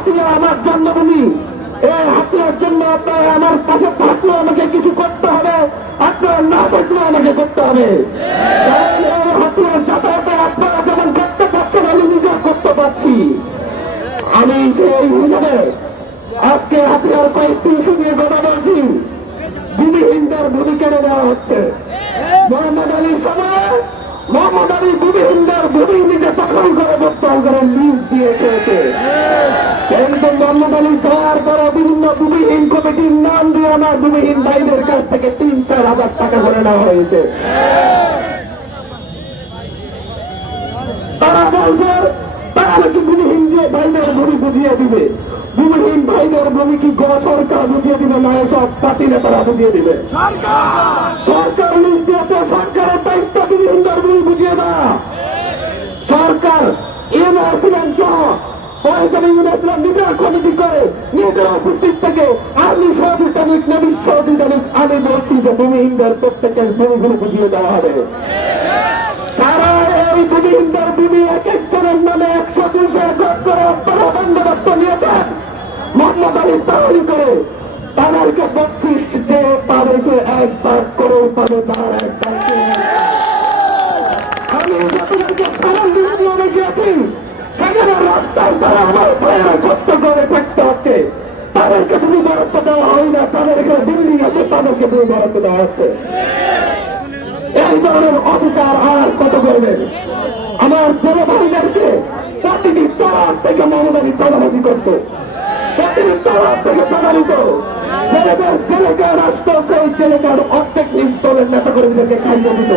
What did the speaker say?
হাতিয়া আমার জন্মভূমি, এই হাতিয়ার জন্য আপনারা আমার পাশে থাকলেও আমাকে কিছু করতে হবে, আপনারা না থাকলেও আমাকে করতে হবে। এই হাতিয়ার যাতায়াতে আপনারা যেমন করতে পারছেন, আমি নিজেও করতে পারছি। আমি সেই হিসেবে আজকে হাতিয়ার কয়েকটি ইস্যু নিয়ে কথা বলছি। ভূমিহীনদের ভূমি কেড়ে দেওয়া হচ্ছে। মোহাম্মদ আলীর সময় মোহাম্মদ আলী ভূমিহীনদের ভূমি নিজে দখল করে দখল করে লিজ দিয়ে খেয়েছে, কিন্তু মোহাম্মদ আলী দেওয়ার পরে বিভিন্ন ভূমিহীন কমিটির নাম দিয়ে আমার ভূমিহীন ভাইদের কাছ থেকে ৩-৪ হাজার টাকা করে নেওয়া হয়েছে। তারা বলছে তারা নাকি ভূমিহীন দিয়ে ভাইদের ভূমি বুঝিয়ে দিবে। ভূমিহীন ভাইদের ভূমি কি সরকার বুঝিয়ে দিবে না এসব পার্টি নেতারা বুঝিয়ে দিবে? সরকার লিজ দিয়েছে, সরকারের দায়িত্ব ভূমিহীনদের ভূমি বুঝিয়ে দেওয়া। সরকার ইউনিভার্সিটি সহ নিজের কমিটি করে নিজেরা উপস্থিত থেকে আর্মি সহযোগিতা নিক, নেভির সহযোগিতা নিক, আমি বলছি যে ভূমিহীনদের প্রত্যেকের ভূমিগুলো বুঝিয়ে দেওয়া হবে। তারা এই ভূমিহীনদের ভূমি এক একজনের নামে 100-200 একর করে আপনারা বন্দোবস্ত নিয়েছেন মোহাম্মদ আলী তাড়াতাড়ি করে। তাদেরকে বলছিস যে পাবে সে 1 ভাগ করে পাবে তার 1 ভাগ। আমি যতদেরকে সামান দিয়ে গিয়েছি সেখানে রাস্তায় তারা আমার ভাইয়েরা কষ্ট করে থাকতে হচ্ছে, তাদেরকে ভূমি বরাদ্দ দেওয়া হয় না। তাদের এখানে বিল্ডিং আছে, তাদেরকে ভূমি বরাদ্দ দেওয়া হচ্ছে। এই ধরনের অফিসার আর কত করবেন? আমার জেলে ভাইদেরকে প্রতিটি তলার থেকে মোহাম্মদ আলী চাঁদাবাজি করত, প্রতিটি তলার থেকে চাঁদা নিত। জেলেদের জেলেকার আসতো, সেই জেলেকার অর্ধেক নিজ দলের নেতা কর্মীদেরকে খাইয়ে দিত।